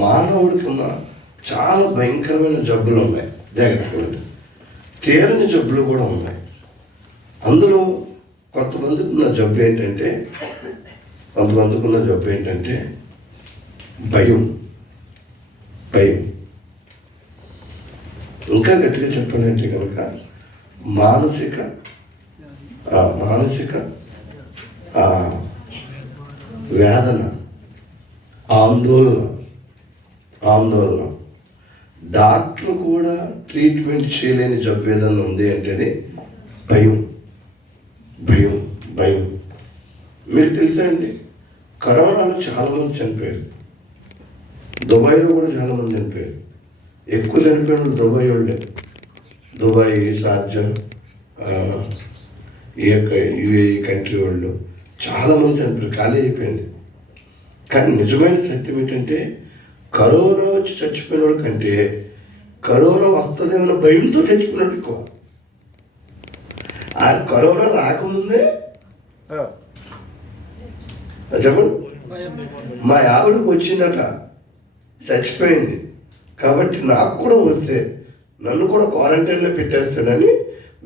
మానవుడికి ఉన్న చాలా భయంకరమైన జబ్బులు ఉన్నాయి, జాగ్రత్తగా. తీరని జబ్బులు కూడా ఉన్నాయి. అందులో కొంతమందికి ఉన్న జబ్బు ఏంటంటే భయం. ఇంకా గట్టిగా చెప్పాలంటే కనుక మానసిక వేదన, ఆందోళన. డాక్టర్ కూడా ట్రీట్మెంట్ చేయలేని జబ్బు ఏదన్నా ఉంది అంటే అది భయం. మీకు తెలుసా అండి, కరోనాలో చాలామంది చనిపోయారు. దుబాయ్లో కూడా చాలామంది చనిపోయారు. ఎక్కువ చనిపోయిన వాళ్ళు దుబాయ్ వాళ్ళే. దుబాయ్, షార్జా, ఈ యొక్క యుఏఈ కంట్రీ వాళ్ళు చాలామంది చనిపోయారు, ఖాళీ అయిపోయింది. కానీ నిజమైన సత్యం ఏంటంటే కరోనా వచ్చి చచ్చిపోయిన వాళ్ళ కంటే కరోనా వస్తుందేమన్న భయంతో చచ్చిపోయినట్టు ఎక్కువ. ఆ కరోనా రాకముందే చెప్పండి, మా ఆవిడకు వచ్చిందట, చచ్చిపోయింది. కాబట్టి నాకు కూడా వస్తే నన్ను కూడా క్వారంటైన్లో పెట్టేస్తాడని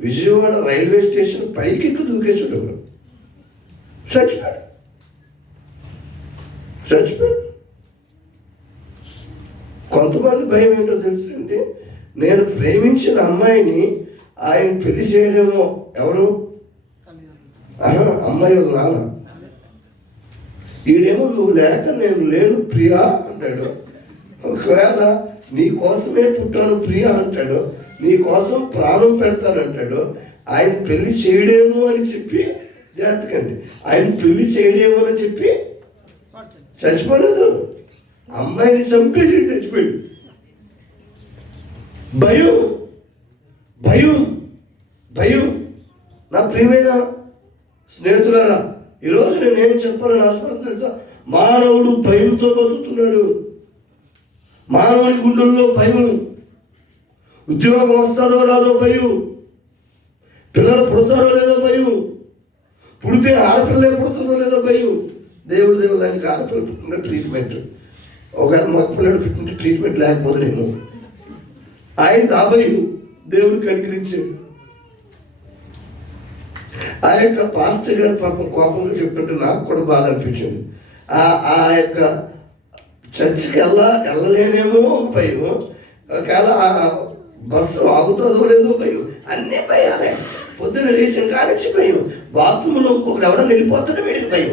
విజయవాడ రైల్వే స్టేషన్ పైకి దూకేసాడు. చచ్చిపోయాడు. కొంతమంది భయం ఏంటో తెలుసండి, నేను ప్రేమించిన అమ్మాయిని ఆయన పెళ్లి చేయడమో. ఎవరు? అమ్మాయి నాన్న. ఈడేమో నువ్వు లేక నేను లేను ప్రియా అంటాడు. ఒకవేళ నీ కోసమే పుట్టాను ప్రియా అంటాడు, నీ కోసం ప్రాణం పెడతానంటాడు. ఆయన పెళ్లి చేయడేమో అని చెప్పి, జాగ్రత్తకండి, ఆయన పెళ్లి చేయడేమో అని చెప్పి చచ్చిపోలేదు. అమ్మాయిని చంపేసి చచ్చిపోయాడు. భయం. నా ప్రియమైన స్నేహితులారా, ఈరోజు నేనేం చెప్పాలని ఆశపడుతుంది తెలుసా? మానవుడు భయంతో బతుకుతున్నాడు. మానవుని గుండెల్లో భయం. ఉద్యోగం వస్తుందో రాదో భయం. పిల్లలు పుడతారో లేదో భయం. పుడితే ఆడపిల్లే పుడుతుందో లేదో భయం. దేవుడు ఆయనకి ఆడపిల్ల పుట్టిన ట్రీట్మెంట్, ఒకవేళ మగ పిల్లడు పుట్టిన ట్రీట్మెంట్ లేకపోతేనేమో ఆయన ఆ భయం దేవుడు కనికరించాడు. ఆ యొక్క పాస్టర్ గారు పాపం కోపంగా చెప్తుంటే నాకు కూడా బాధ అనిపించింది. ఆ యొక్క చర్చికి వెళ్ళలేనేమో ఒక భయం, ఒకవేళ బస్సు ఆగుతుందో లేదో భయం. అన్నీ భయాలే. పొద్దున లేచిన కానించి భయం. బాత్రూంలో ఇంకొకటి ఎవడన్నా వెళ్ళిపోతాడో వీడికి భయం.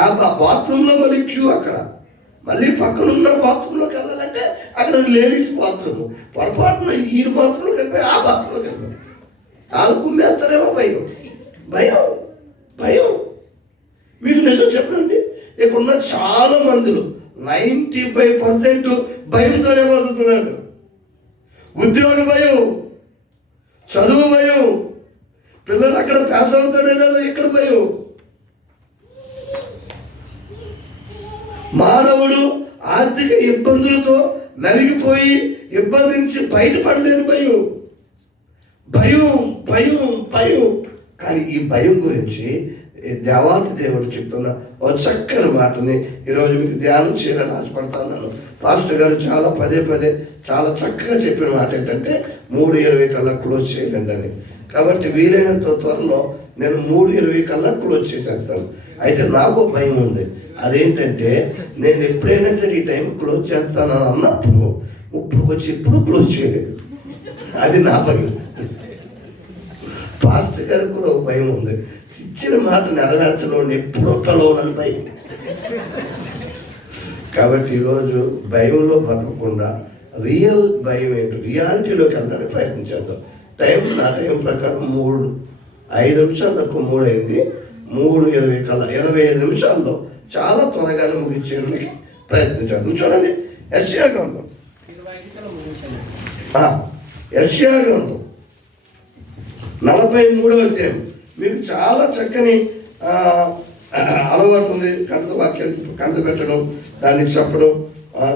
ఆ బాత్రూంలో మళ్ళీ క్యూ, అక్కడ మళ్ళీ పక్కనున్న బాత్రూంలోకి వెళ్ళాలంటే అక్కడ లేడీస్ బాత్రూమ్. పొరపాటున ఈ బాత్రూంలోకి వెళ్ళిపోయి ఆ బాత్రూంలోకి వెళ్ళిపోయి వాళ్ళు కుమ్మేస్తారేమో భయం. మీకు నిజం చెప్పండి, ఇక్కడున్న చాలా మందిలో 95% భయంతోనే బతుకుతున్నారు. ఉద్యోగ భయం, చదువు భయం, పిల్లలు అక్కడ పాస్ అవుతాడే లేదో ఇక్కడ భయం. మానవుడు ఆర్థిక ఇబ్బందులతో నలిగిపోయి ఇబ్బంది నుంచి బయటపడలేని భయం. కానీ ఈ భయం గురించి దేవాతి దేవుడు చెప్తున్న ఒక చక్కని మాటని ఈరోజు మీకు ధ్యానం చేయాలని ఆశపడతాను. పాస్టర్ గారు చాలా పదే చాలా చక్కగా చెప్పిన మాట ఏంటంటే 3:20 కల్లా క్లోజ్ చేయండి అని. కాబట్టి వీలైనంత త్వరలో నేను 3:20 కల్లా క్లోజ్ చేసేస్తాను. అయితే నాకు భయం ఉంది. అదేంటంటే నేను ఎప్పుడైనా సరే ఈ టైం క్లోజ్ చేస్తానని అన్నప్పుడు ఇప్పుడు క్లోజ్ చేయలేదు. అది నా భయం. పాస్టర్ గారికి కూడా ఒక భయం ఉంది. ఇచ్చిన మాట నెరవేర్చడం ఎప్పుడూ కలవనని భయం. కాబట్టి ఈరోజు భయంలో బతకకుండా రియల్ భయం ఏంటో రియాలిటీలోకి వెళ్ళడానికి ప్రయత్నించేద్దాం. నా టైం ప్రకారం 5 నిమిషాలు తక్కువ 3 అయింది. 3:20 కల్లా 25 నిమిషాల్లో చాలా త్వరగానే ముగించేయడానికి ప్రయత్నించాలి. చూడండి, యెషయా గ్రంథం 43వ అధ్యాయం. మీకు చాలా చక్కని అలవాటు ఉంది, కంట పెట్టడం, దాన్ని చెప్పడం.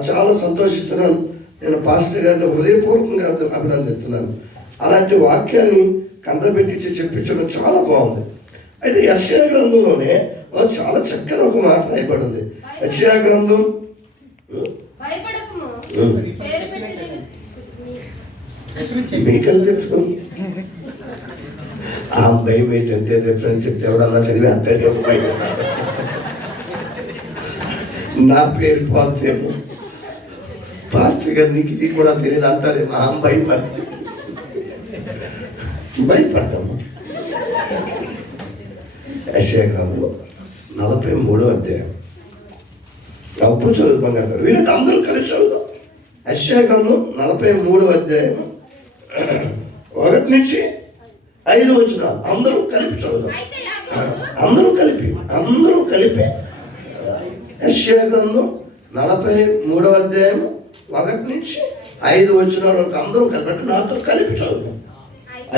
చాలా సంతోషిస్తున్నాను. నేను పాస్టర్ గారిని హృదయపూర్వకంగా అభినందిస్తున్నాను. అలాంటి వాక్యాన్ని కంటపెట్టించి చెప్పించడం చాలా బాగుంది. అయితే యెషయా గ్రంథంలోనే చాలా చక్కని ఒక మాట రాయబడింది. యెషయా గ్రంథం మీకని తెలుసుకో. ఆ భయం ఏంటంటే రిఫరెన్స్ చెప్తే ఎవడన్నా చదివి అంతే భయం. నా పేరు పోతేమో పాస్టర్ గారు నీకు ఇది కూడా తెలియదు అంటారేమో. ఆ భయం భయపడతాము. యెషయా గ్రంథం 43వ అధ్యాయం. అప్పుడు చదువుతాం కదా, వీళ్ళతో అందరూ కలిసి చదువుతాం. యెషయా గ్రంథం 43వ అధ్యాయం 1 నుంచి 5 వచనాలు అందరూ కలిపి చదువుతాం. అందరూ కలిపి యెషయా గ్రంథం 43వ అధ్యాయం 1 నుంచి 5 వచనాల వరకు అందరూ కలిపి నాతో కలిపి చదువుతాం.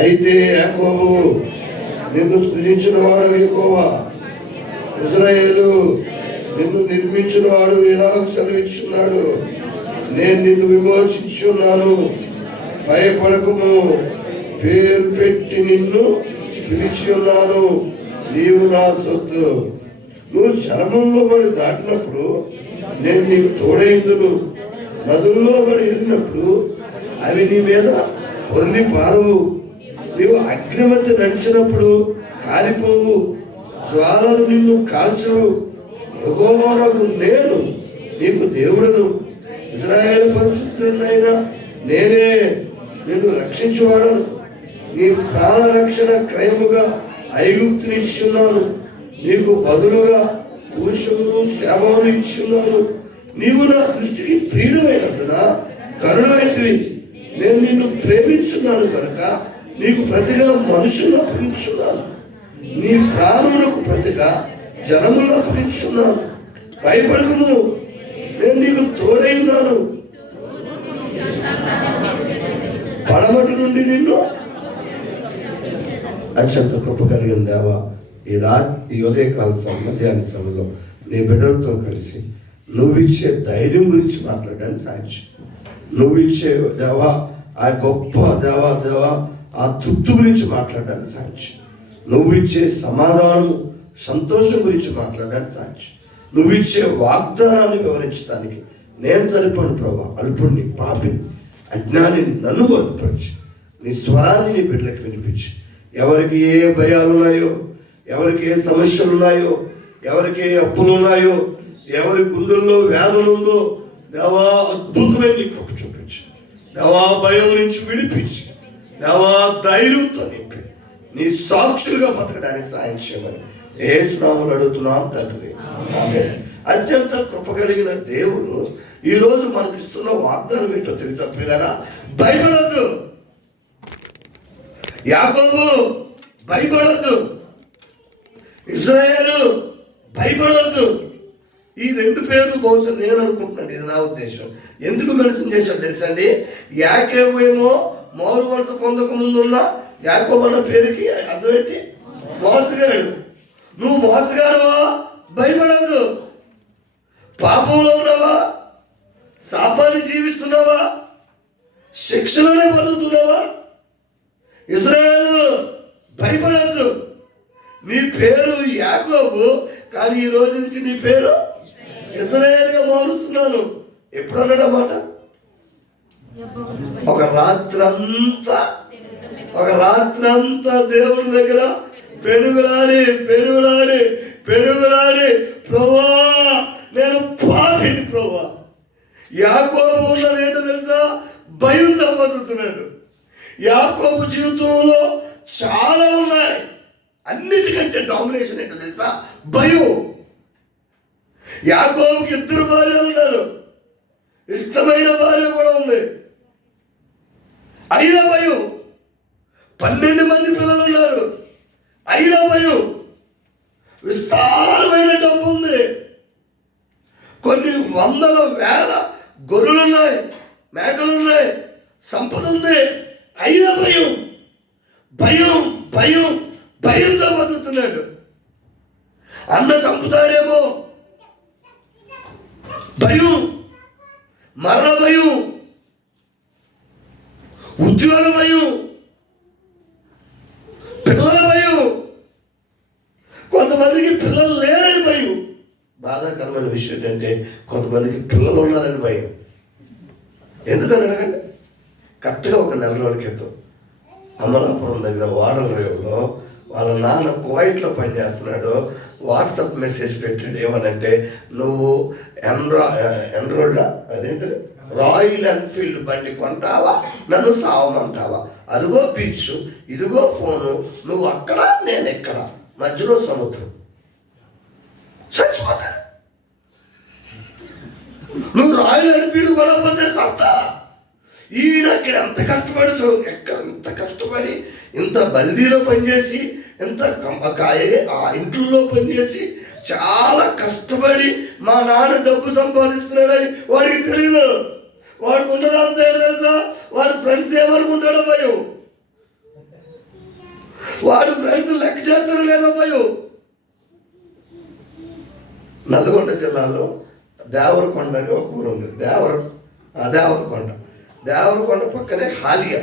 అయితే యాకోబు నిన్ను సృజించిన వాడు యెహోవా, ఇశ్రాయేలు నిన్ను నిర్మించిన వాడు ఇలా సెలవిచ్చున్నాడు, నేను నిన్ను విమోచించున్నాను, భయపడకుము, పేరు పెట్టి నిన్ను పిలిచి ఉన్నాను, నీవు నా సొత్తు. నువ్వు చర్మంలో పడి దాటినప్పుడు నేను నీకు తోడైందును, నదుల్లో పడి వెళ్ళినప్పుడు అవి నీ మీద పొర్లి పారవు, నీవు అగ్ని మధ్య నడిచినప్పుడు కాలిపోవు, జ్వాలలు నిన్ను కాల్చవు. యెహోవానగు నేను నీకు దేవుడను, ఇశ్రాయేలు పరిశుద్ధుడనైన నేనే నిన్ను రక్షించువాడను. నీ ప్రాణ రక్షణ క్రయముగా ఐగుప్తుని ఇచ్చున్నాను, నీకు బదులుగా కూషును శాపమును ఇచ్చున్నాను. నీవు నా దృష్టికి ప్రియుడమైనందున కరుణమైతివి. నేను నిన్ను ప్రేమించున్నాను కనుక నీకు ప్రతిగా మనుషులను అప్పగించున్నాను, నీ ప్రాణమునకు ప్రతిగా జనములను అప్పగించున్నాను. భయపడకుము, నేను నీకు తోడై ఉన్నాను, పడమటి నుండి నిన్ను. అత్యంత కృప కలిగిన దేవా, ఈ ఉదయకాల మధ్యాహ్న సమయంలో నీ బిడ్డలతో కలిసి నువ్విచ్చే ధైర్యం గురించి మాట్లాడడానికి సాక్షి, నువ్విచ్చే దేవా ఆ గొప్ప దేవా ఆ తృప్తి గురించి మాట్లాడడానికి సాక్షి, నువ్విచ్చే సమాధానం సంతోషం గురించి మాట్లాడడానికి సాక్షి, నువ్విచ్చే వాగ్దానాన్ని వివరించడానికి నేను సరిపోను ప్రభా, అల్పుణ్ణి, పాపిని, అజ్ఞానిని నన్ను వర్గపరిచి నీ స్వరాన్ని నీ బిడ్డలకు వినిపించి, ఎవరికి ఏ భయాలు ఉన్నాయో, ఎవరికి ఏ సమస్యలు ఉన్నాయో, ఎవరికి ఏ అప్పులు ఉన్నాయో, ఎవరి గుండెల్లో వేదన ఉందో దేవా అద్భుతమైన నీ కృప చూపించి, దేవా భయం నుంచి విడిపించి, దేవా ధైర్యంతో నింపి నీ సాక్షులుగా బతకడానికి సాయం చేయమని యేసు నామములో అడుగుతున్నాం తండ్రి, ఆమేన్. అత్యంత కృప కలిగిన దేవుడు ఈరోజు మనకి ఇస్తున్న వాగ్దానం ఏంటో తెలుసా ప్రియులారా? భయపడొద్దు. యాకోబు భయపడొద్దు, ఇశ్రాయేలు భయపడొద్దు. ఈ 2 పేర్లు బహుశా నేను అనుకుంటున్నాను, ఇది నా ఉద్దేశం. ఎందుకు మెన్షన్ చేశాడు తెలుసండి? యాకోబు ఏమో మోరు వలస పొందక ముందున్న యాకోబు అన్న పేరుకి అర్థమైతే మోసగాడు. నువ్వు మోసగాడువా? భయపడద్దు. పాపంలో ఉన్నావా? శాపాన్ని జీవిస్తున్నావా? శిక్షలోనే బతుకుతున్నావా? ఇశ్రాయేలు భయపడద్దు. నీ పేరు యాకోబు, కానీ ఈ రోజు నుంచి నీ పేరు ఇశ్రాయేలుగా మారుతున్నాను. ఎప్పుడు అన్నాడన్నమాట? ఒక రాత్రంతా దేవుని దగ్గర పెనుగులాడి ప్రభువా నేను పాపిని ప్రభువా. యాకోబు ఉన్నది ఏంటో తెలుసా? భయంతో బతుకుతున్నాడు. యాకోబు జీవితంలో చాలా ఉన్నాయి, అన్నిటికంటే డామినేషన్ ఏంటో తెలుసా? భయం. యాకోబుకి 2 భార్యలు ఉన్నారు, ఇష్టమైన భార్య కూడా ఉంది, అయినా భయం. 12 మంది పిల్లలు ఉన్నారు, అయినా భయం. విస్తారమైన డబ్బు ఉంది, కొన్ని వందల వేల గొర్రెలున్నాయి, మేకలున్నాయి, సంపద ఉంది, అయినా భయంతో బతుకుతున్నాడు. అన్న చంపుతాడేమో భయం, మరణ భయం, ఉద్యోగ భయం, పిల్లల భయం. కొంతమందికి పిల్లలు లేరని ఆశ్చర్యమైన విషయం ఏంటంటే కొంతమందికి పిల్లలు ఉన్నారని భయం. ఎందుకని అడగండి. కరెక్ట్గా ఒక నెల రోజుల క్రితం అమలాపురం దగ్గర వాడల రేవులో వాళ్ళ నాన్న కువైట్లో పనిచేస్తున్నాడు. వాట్సాప్ మెసేజ్ పెట్టాడు. ఏమనంటే, నువ్వు ఎన్రోల్డ్ అదేంటది రాయల్ ఎన్ఫీల్డ్ బండి కొంటావా, నన్ను సావమంటావా, అదిగో బీచ్, ఇదిగో ఫోను, నువ్వు అక్కడ నేను ఎక్కడ, మధ్యలో సముద్రం, చచ్చిపోతాడు. నువ్వు రాయల్ ఎన్ఫీల్డ్ కొనకపోతే సత్తా. ఈయన ఇక్కడ ఎంత కష్టపడి ఎంత కష్టపడి ఇంత బల్దీలో పనిచేసి ఎంత ఆ ఇంట్లో పనిచేసి చాలా కష్టపడి మా నాన్న డబ్బు సంపాదిస్తున్నాడని వాడికి తెలియదు. వాడికి ఉన్నదంతా ఏంటి తెలుసా? వాడి ఫ్రెండ్స్ ఏమనుకుంటాడో భయం. వాడు ఫ్రెండ్స్ లెక్క చేస్తారో లేదో భయం. నల్గొండ జిల్లాలో దేవరకొండ అని ఒక ఊరు ఉంది. దేవరకొండ పక్కనే హాలియా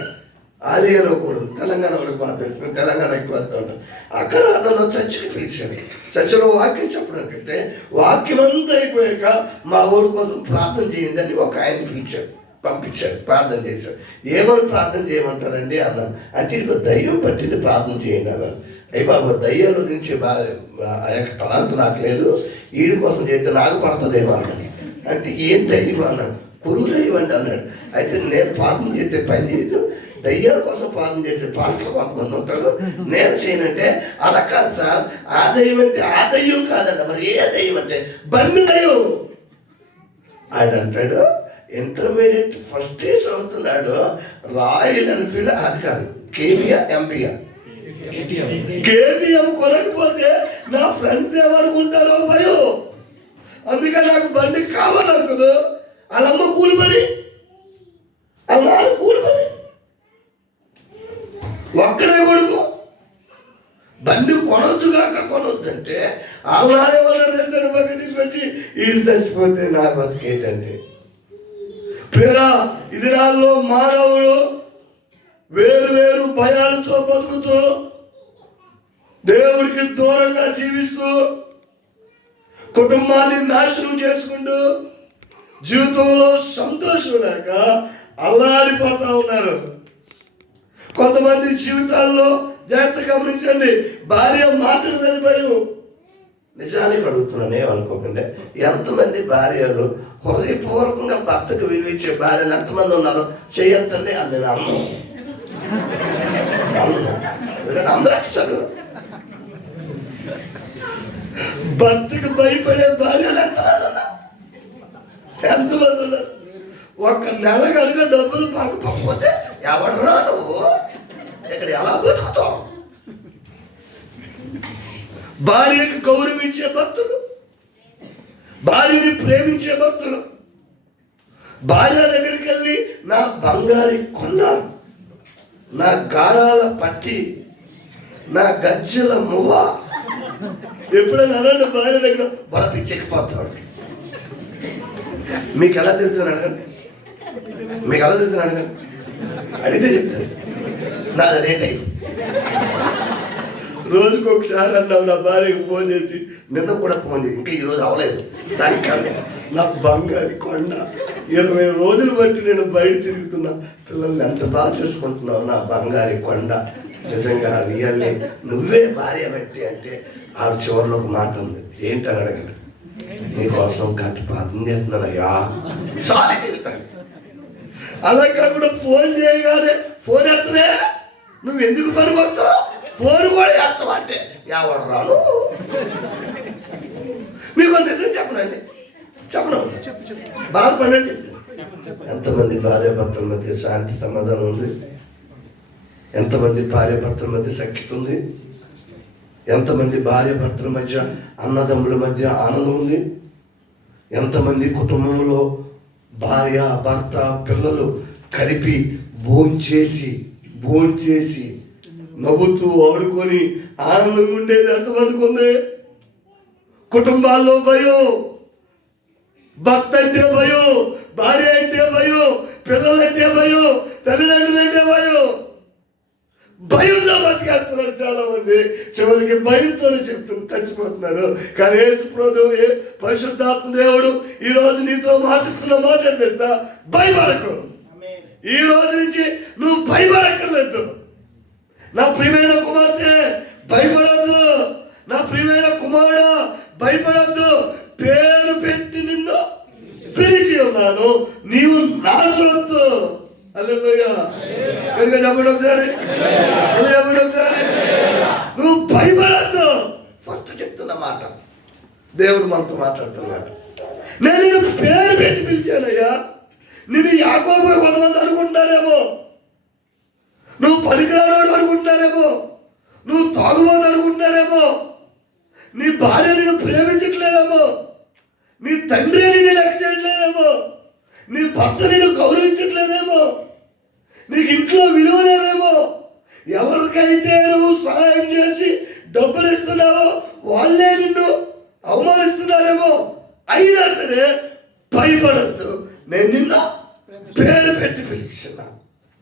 అని ఒక ఊరు ఉంది. తెలంగాణ వాళ్ళకి బాగా తెలుసు, తెలంగాణ ఎక్కువ వెళ్తూ ఉంటాను. అక్కడ నన్ను చర్చికి పిలిచాను. చర్చలో వాక్యం చెప్పడానికి వెళ్తే వాక్యం అంతా అయిపోయాక మా ఊరి కోసం ప్రార్థన చేయండి అని ఒక ఆయన పంపించాడు. ప్రార్థన చేశాడు. ఏమని ప్రార్థన చేయమంటారండి అన్నాను. అంటే ఇదిగో దయ్యం పట్టింది, ప్రార్థన చేయండి అన్నారు. అయ్యి బాబు, దయ్యాల నుంచి ఆ యొక్క తలాంత నాకు లేదు, వీడి కోసం చేస్తే నాకు పడుతుందేమో అన్నాను. అంటే ఏం దయ్యం అన్నాడు. కురువు దయ్యం అండి అన్నాడు. అయితే నేను ప్రార్థన చేస్తే పని చేయదు, దయ్యాల కోసం ప్రార్థన చేసే పాస్టర్లు కొంతమంది ఉంటారు, నేను చేయనంటే అలా కాదు సార్, ఆ దయ్యం అంటే ఆ దయ్యం కాదంట, మరి ఏ దయ్యం అంటే బండి దయ్యం. ఆయన అంటాడు, ఇంటర్మీడియట్ ఫస్ట్ ఇయర్ చదువుతున్నాడు, రాయల్ ఎన్ఫీల్డ్ అది కాదు కేటీఎం కొనకపోతే నా ఫ్రెండ్స్ ఏమనుకుంటారో భయం. అందుకని నాకు బండి కావాలనుకోదు. వాళ్ళమ్మ కూలి పని, వాళ్ళ నాన్న కూలి పని, ఒక్కడే కొడుకు. బండి కొనొద్దంటే వాళ్ళ నానేమన్నాడు తెలుసండి, పక్క తీసుకొచ్చి ఈడు చచ్చిపోతే నా బతికేటండి. పేరా ఇది నాల్లో మానవుడు వేరు భయాలతో బతుకుతూ దేవుడికి దూరంగా జీవిస్తూ కుటుంబాన్ని నాశనం చేసుకుంటూ జీవితంలో సంతోషం లేక అల్లాడిపోతా ఉన్నారు. కొంతమంది జీవితాల్లో జాగ్రత్త గమనించండి, భార్య మాటలు తెలిపారు. నిజానికి అడుగుతున్నాను, ఏమనుకోకండి. ఎంతమంది భార్యలు హృదయపూర్వకంగా భర్తకు విలువించే భార్యలు ఎంతమంది ఉన్నారో చేయొద్దండి అని నేను అందరూ వచ్చారు. భర్తకు భయపడే భార్యలు ఎంతమంది ఉన్నారు? ఒక నెల కనుక డబ్బులు పంపకపోతే ఎవడరా నువ్వు, ఇక్కడ ఎలా బతుకుతావు? భార్యకు గౌరవించే భర్తలు, భార్యని ప్రేమించే భర్తలు, భార్య దగ్గరికి వెళ్ళి నా బంగారి కొండ, నా గారాల పట్టి, నా గజ్జల మువ్వ, ఎప్పుడైనా అనండి భార్య దగ్గర బల పిచ్చెక్కిపోతాడు. మీకు ఎలా తెలుసు అడగండి, మీకు ఎలా తెలుసు అడగండి, అడిగితే చెప్తాను. నాది అదే టైం. రోజుకు ఒకసారి అన్నావు నా భార్యకు ఫోన్ చేసి, నిన్న కూడా ఫోన్ చేసి, ఇంకా ఈరోజు అవ్వలేదు, సాయంకాలం నాకు బంగారు కొండ, 20 రోజులు బట్టి నేను బయట తిరుగుతున్నా, పిల్లల్ని ఎంత బాగా చూసుకుంటున్నావు నా బంగారు కొండ, నిజంగా రియల్లీ నువ్వే భార్య బట్టి అంటే ఆవిడ చివరిలో ఒక మాట ఉంది. ఏంటని అడగండి, నీకోసం కట్టి పాపం చేస్తున్నానయ్యా, సారీ చెబుతాను. అలా కాకుండా ఫోన్ చేయగానే ఫోన్ ఎత్తనే, నువ్వు ఎందుకు పనికొస్తావు, ఫోన్ కూడా చేస్తావు అంటే ఎవరు రాను. మీకు నిజం చెప్పనండి, చెప్పను బాధపడినట్టు చెప్తాను. ఎంతమంది భార్యాభర్తల మధ్య శాంతి సమాధానం ఉంది? ఎంతమంది భార్యాభర్తల మధ్య సఖ్యత ఉంది? ఎంతమంది భార్యాభర్తల మధ్య అన్నదమ్ముల మధ్య ఆనందం ఉంది? ఎంతమంది కుటుంబంలో భార్య భర్త పిల్లలు కలిపి భోంచేసి నవ్వుతూ ఆడుకొని ఆనందంగా ఉండేది ఎంతమందికి ఉంది? కుటుంబాల్లో భయం, భర్త అంటే భయం, భార్య అంటే భయం, పిల్లలంటే భయం, తల్లిదండ్రులంటే భయం. భయంతో బతికేస్తున్నారు చాలా మంది. చివరికి భయంతోనే చచ్చిపోతున్నారు. కానీ యేసు ప్రభువు పరిశుద్ధాత్మ దేవుడు ఈ రోజు నీతో మాట్లాడుతున్న మాట్లాడి తెలుసా, భయపడకు. ఈ రోజు నుంచి నువ్వు భయపడక్కర్లేదు. నా ప్రియమైన కుమార్తె భయపడద్దు, నా ప్రియమైన కుమారుడు భయపడద్దు. పేరు పెట్టి నిన్ను పిలిచి ఉన్నాను, నీవు నా సొత్తు. హల్లెలూయా. చెప్పండి ఒకసారి, చెప్పండి ఒకసారి. నువ్వు భయపడద్దు. ఫస్ట్ చెప్తున్న మాట దేవుడు మనతో మాట్లాడుతున్నాడు. నేను నిన్ను పేరు పెట్టి పిలిచానయ్యా. నేను యాకోబు కొంతమంది అనుకుంటున్నారేమో, నువ్వు పనికిరాడు అనుకుంటున్నారేమో, నువ్వు తాగుబోతు అనుకుంటున్నారేమో, నీ భార్య నిన్ను ప్రేమించట్లేదేమో, నీ తండ్రి నిన్ను లెక్క చేయట్లేదేమో, నీ భర్త నిన్ను గౌరవించట్లేదేమో, నీకు ఇంట్లో విలువ లేదేమో, ఎవరికైతే నువ్వు సహాయం చేసి డబ్బులు ఇస్తున్నావో వాళ్ళే నిన్ను అవమానిస్తున్నారేమో. అయినా సరే భయపడద్దు, నేను నిన్ను పేరు పెట్టి పిలిచిన్నా.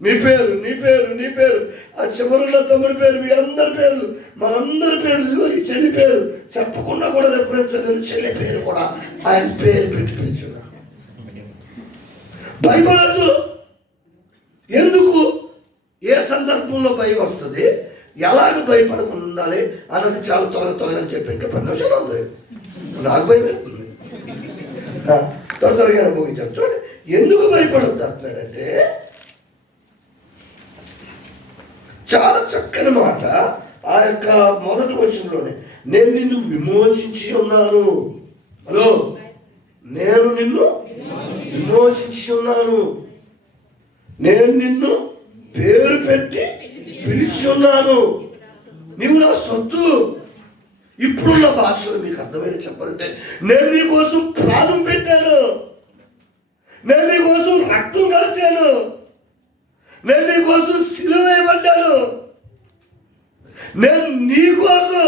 నీ పేరు, నీ పేరు, నీ పేరు, ఆ చివరిలో తమ్ముడి పేరు, మీ అందరి పేర్లు, మనందరి పేర్లు, ఈ చెల్లి పేరు చెప్పకుండా కూడా రెఫరెన్స్ చదివిన చెల్లి పేరు కూడా ఆయన పేరు పెట్టి పిలిచున్నా. భయపడద్దు. ఎందుకు, ఏ సందర్భంలో భయం వస్తుంది, ఎలాగ భయపడకుండా ఉండాలి అన్నది చాలా త్వరగా చెప్పి ఇంకా 10 నిమిషాలు ఉంది. నాకు భయం వేస్తుంది, త్వరగా ముగించాను. చూడండి ఎందుకు భయపడద్దు అంటున్నాడంటే, చాలా చక్కని మాట. ఆ యొక్క మొదటి వచనంలోనే నేను నిన్ను విమోచించి ఉన్నాను. హలో, నేను నిన్ను విమోచించి ఉన్నాను, నేను నిన్ను పేరు పెట్టి పిలిచి ఉన్నాను, నీవు నా సొత్తు. ఇప్పుడున్న భాషలో మీకు అర్థమైన చెప్పాలంటే, నేను నీ కోసం ప్రాణం పెట్టాను, నేను నీ కోసం రక్తం కాల్చాను, నేను నీ కోసం సిలువ వేయబడ్డాను, నేను నీ కోసం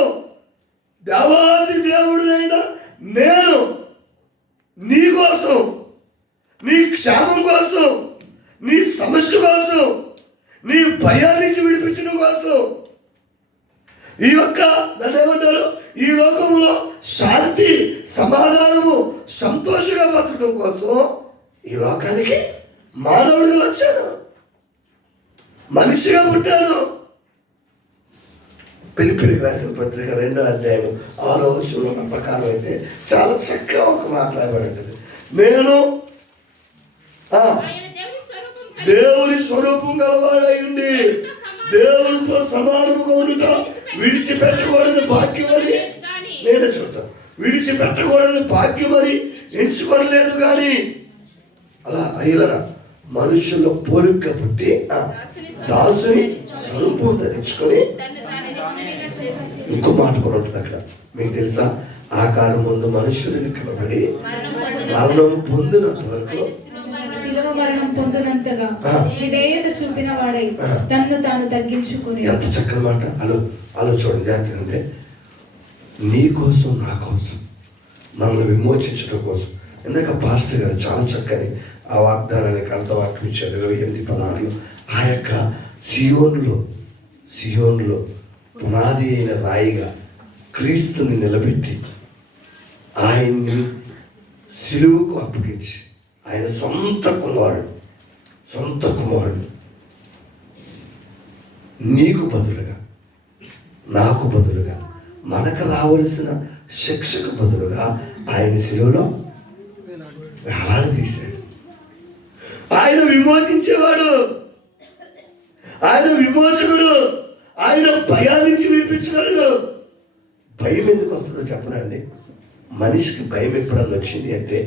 దేవాది దేవుడినైనా నేను నీ కోసం, నీ క్షేమం కోసం, నీ సమస్య కోసం, నీ భయానికి విడిపించడం కోసం, ఈ యొక్క దాన్ని ఏమంటారు, ఈ లోకంలో శాంతి, సమాధానము, సంతోషంగా బతకడం కోసం ఈ లోకానికి మానవుడిగా వచ్చాను, మనిషిగా పుట్టాను. పిలిపిలికి రాసిన పత్రిక 2వ అధ్యాయం 6వ వచనం ప్రకారం అయితే చాలా చక్కగా ఒక మాట్లాడబడి ఉంటుంది. నేను దేవుని స్వరూపం గలవాడై ఉండి దేవునితో సమానముగా ఉండుట విడిచిపెట్టకూడని భాగ్యమని నేనే చూద్దాం. విడిచిపెట్టకూడని భాగ్యమని ఎంచుకోలేదు. కానీ అలా అయ్యలరా మనుషుల పోలిక పుట్టి దాసుని స్వరూపం ధరించుకొని, ఇంకో మాట కూడా ఉంటుంది అక్కడ, మీకు తెలుసా, ఆకారం ముందు మనుషులు లెక్కబడి మరణం పొందినంత వరకు చూపిన వాడై తన్ను తాను తగ్గించుకుని. ఎంత చక్కని మాట. అలా చూడండి, జాగ్రత్త. అంటే నీ కోసం, నా కోసం, మనల్ని విమోచించడం కోసం. ఇందాక పాస్టర్ గారు చాలా చక్కని ఆ వాగ్దానానికి అర్థవాక్యం ఇచ్చారు. 28:16 ఆ యొక్క సియోనులో పునాది అయిన రాయిగా క్రీస్తుని నిలబెట్టి ఆయన్ని సిలువకు అప్పగించి, ఆయన సొంత కుమారుడు నీకు బదులుగా, నాకు బదులుగా, మనకు రావలసిన శిక్షకు బదులుగా ఆయన సిలువలో వేలాడదీశాడు. ఆయన విమోచించేవాడు, ఆయన విమోచకుడు, ఆయన భయానికి విడిపించగలడు. భయం ఎందుకు వస్తుందో చెప్పనండి. మనిషికి భయం ఎప్పుడన్నా వచ్చింది అంటే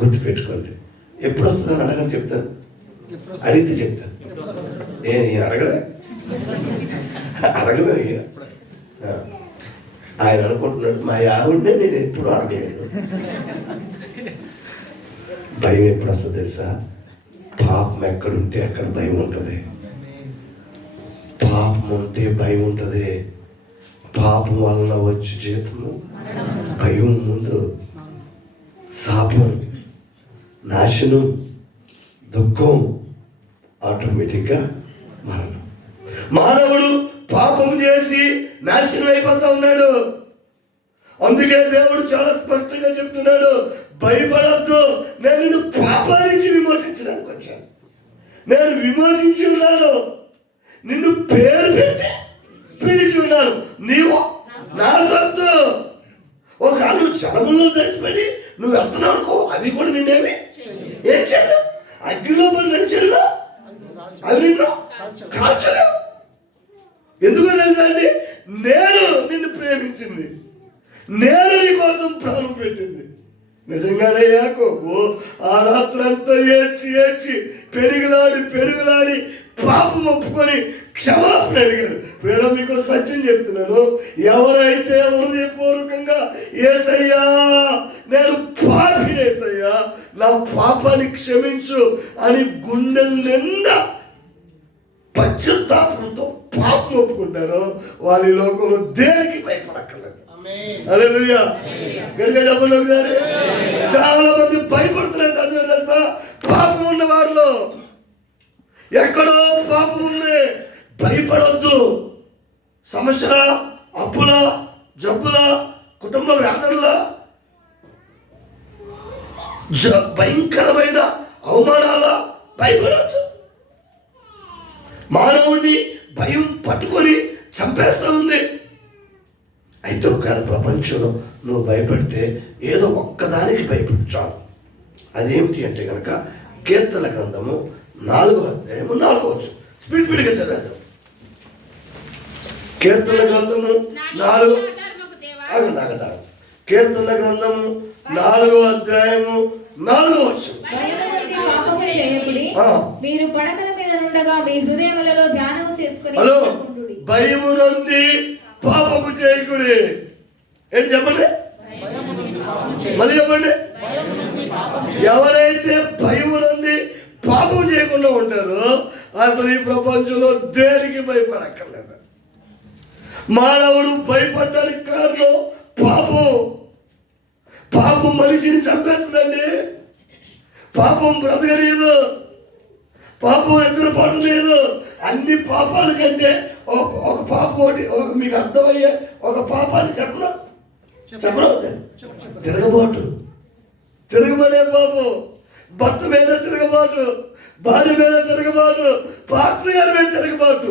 గుర్తుపెట్టుకోండి. ఎప్పుడు వస్తుందని అడగని చెప్తాను, అడిగితే చెప్తాను. నేను అడగను ఇక. ఆయన అనుకుంటున్నాడు మా ఆవిడనే నేను ఎప్పుడు అడగలేదు. భయం ఎప్పుడు వస్తుంది తెలుసా? పాపం ఎక్కడుంటే అక్కడ భయం ఉంటుంది. పాపం ఉంటే భయం ఉంటుంది. పాపం వలన వచ్చి జీతము భయం, ముందు శాపం, నాశనం, దుఃఖం, ఆటోమేటిక్గా మరణం. మానవుడు పాపం చేసి నాశనం అయిపోతా ఉన్నాడు. అందుకే దేవుడు చాలా స్పష్టంగా చెప్తున్నాడు, భయపడద్దు, నేను నిన్ను పాపం నుంచి విమోచించడానికి వచ్చాను. నేను విమోచించి ఉన్నాను, నిన్ను పేరు పెట్టి పిలిచి ఉన్నాను. నీవు నా సొత్తు. ఒక నువ్వు జలముల్లో తెచ్చిపెట్టి నువ్వు వెళ్తున్నావు అనుకో, అవి కూడా నిన్నేమి ఏం చేయలేవు. అగ్నిలో పడి నడిచేలా అవి నిన్ను కాల్చలేవు. ఎందుకో తెలుసా అండి, నేను నిన్ను ప్రేమించింది, నేను నీ కోసం ప్రాణం పెట్టింది. నిజంగానే యాకోబు ఆ రాత్రంతా ఏడ్చి పెరుగులాడి పాపం ఒప్పుకొని క్షమాపణ అడిగాడు. ప్రేమ మీకు సత్యం చెప్తున్నాను, ఎవరైతే హృదయపూర్వకంగా యేసయ్యా నేను పాపి, యేసయ్యా నా పాపాన్ని క్షమించు అని గుండెల నిండా పశ్చాత్తాపంతో పాపం ఒప్పుకుంటారో వాళ్ళ లోకంలో దేనికి భయపడక్కర్లేదు. హల్లెలూయా. గట్టిగా చెప్పండి ఒకసారి. చాలా మంది భయపడుతున్నారంట. అది తెలుసా, పాపం ఉన్న వారిలో ఎక్కడో పాపం ఉంది. భయపడొద్దు. సమస్య, అప్పుల, జబ్బుల, కుటుంబ వేదనల, భయంకరమైన అవమానాల భయపడొద్దు. మానవుడిని భయం పట్టుకొని చంపేస్తూ ఉంది. అయితే ఒకవేళ ప్రపంచంలో నువ్వు భయపడితే ఏదో ఒక్కదానికి భయపడు చాలు. అదేమిటి అంటే కనుక కీర్తన గ్రంథము 4వ అధ్యాయము 4వ వచనం. స్పీడ్గా చదివేద్దాం. కీర్తన గ్రంథము 4 కీర్తన గ్రంథము 4వ అధ్యాయము 4వ వచనం. మీరు పడకల మీద నుండగా మీ హృదయములలో ధ్యానము చేసుకొని భయము నొంది పాపము చేయకుడి. ఏంటి చెప్పండి, మళ్ళీ చెప్పండి. ఎవరైతే భయము నుండి పాపం చేయకుండా ఉంటారో అసలు ఈ ప్రపంచంలో దేనికి భయపడక్కర్లేదు. మానవుడు భయపడడానికి కారణం పాపం మనిషిని చంపేస్తుందండి. పాపం బ్రతకలేదు, పాపం నిద్రపాటు లేదు. అన్ని పాపాల కంటే ఒక పాపం ఒకటి, మీకు అర్థమయ్యే ఒక పాపాన్ని చెప్పనవుతాయి. తిరగబడే పాపం, భర్త మీద తిరగబాటు, భార్య మీద తిరగబాటు, పాత్ర గారి మీద తిరగబాటు.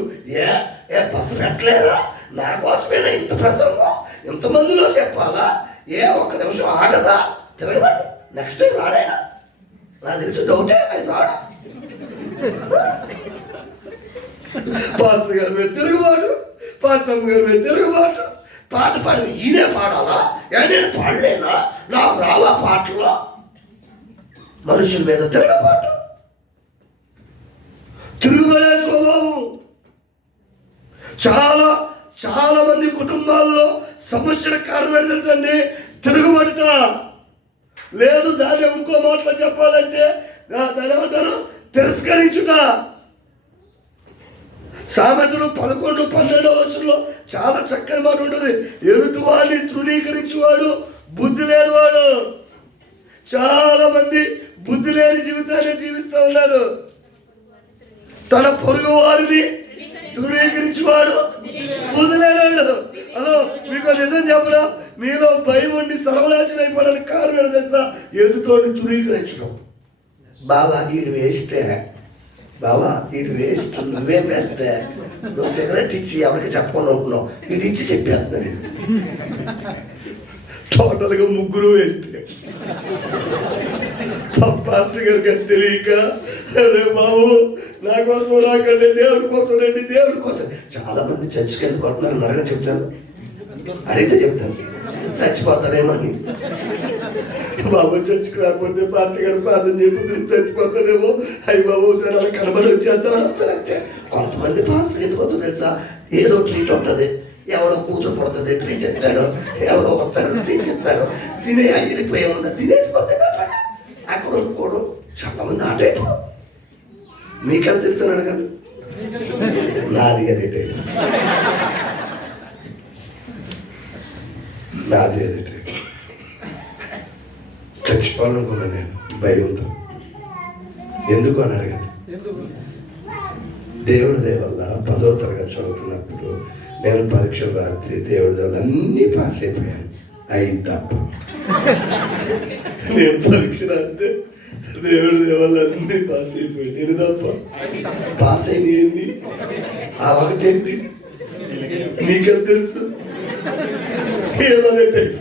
ఏ బస్సు పెట్టలేరా, నా కోసమేనా ఇంత ప్రసంగం, ఇంతమందిలో చెప్పాలా, ఒక నిమిషం ఆగదా, తిరగబాటు. నెక్స్ట్ టైం రాడైనా, నాకు తెలిసి డౌటే ఆయన రాడు. పాత్ర గారి మీద తిరగబాటు, పాత్రమ్మ గారి మీద తిరగబాటు. పాట పాడి ఈయనే పాడాలా, నేను పాడలేనా, నాకు రావా పాటలో. మనుషుల మీద తిరగబాటు, తిరుగుబడే స్వభావం. చాలా మంది కుటుంబాల్లో సమస్యల కారణం తెలుసండి తిరుగుబడుట. లేదు, దాన్ని ఇంకో మాటలో చెప్పాలంటే దాని ఏమంటారు, తిరస్కరించుట. సామెతలు 11-12 వచనంలో చాలా చక్కని మాట ఉంటుంది. ఎదుటి వాడిని తృణీకరించేవాడు బుద్ధి లేనివాడు. చాలా మంది బుద్ధి లేని జీవితాన్ని జీవిస్తూ ఉన్నారు. తన పొరుగు వారిని తృణీకరించేవాడు బుద్ధి లేనివాడు. హలో, మీకు నిజం చెప్పడా, మీలో భయం ఉండి సర్వనాశనం అయిపోవడానికి కారణం ఏంటో తెలుసా, ఎదుటోడిని తృణీకరించడం. బాబా వీడు వేస్తే, బాబా వీడు వేస్ట్, నువ్వే వేస్తే, నువ్వు సిగరెట్ ఇచ్చి ఎవరికి చెప్పకుండా ఉంటున్నావు, ఇది ఇచ్చి చెప్పేస్తున్నాడు. టోటల్గా ముగ్గురు వేస్తే పాస్టర్ గారికి అది తెలియక, రే బాబు నా కోసం రాకండి, దేవుడి కోసం రండి, దేవుడి కోసం. చాలా మంది చర్చికి ఎందుకు వస్తున్నారు నరకని చెప్తాను, అడిగితే చెప్తాను, చచ్చిపోతారేమో అని. బాబు చర్చికి రాకపోతే పాస్టర్ గారు ప్రార్థన చేయకపోతే చచ్చిపోతారేమో, అయ్యి బాబు సార్ అలా కనబడి వచ్చేద్దాం అని వస్తారంటే. కొంతమంది పాస్టర్ ఎందుకు వస్తుందో తెలుసా, ఏదో ట్రీట్ ఉంటుంది, ఎవడో కూతురు పడుతుంది ట్రీట్ ఇస్తాడు, ఎవడో వస్తారు ట్రీట్ ఇస్తారు, తినే వెళ్ళిపోయే ముందు తినేసిపోతే అక్కడ అనుకోవడం. చాలా మంది ఆ టైపు. మీకెంత తెలుసు అడగండి, నాది అదే టైపు, నాది అదే టైపు. చచ్చిపోవాలనుకున్నాను నేను భయంతో. ఎందుకు అని అడగండి. దేవుడి దయ వల్ల 10వ తరగతి చదువుతున్నప్పుడు నేను పరీక్షలు రాత్రి దేవుడి దయ వల్ల అన్నీ పాస్ అయిపోయాను. 5 తప్ప. నేను పరీక్ష రాత్రి దేవుడి దయ వల్ల అన్నీ పాస్ అయిపోయాను. నేను తప్ప పాస్ అయింది ఏంటి? ఆ ఒకటేంటి నీకెంత తెలుసు? ఏదో టైప్.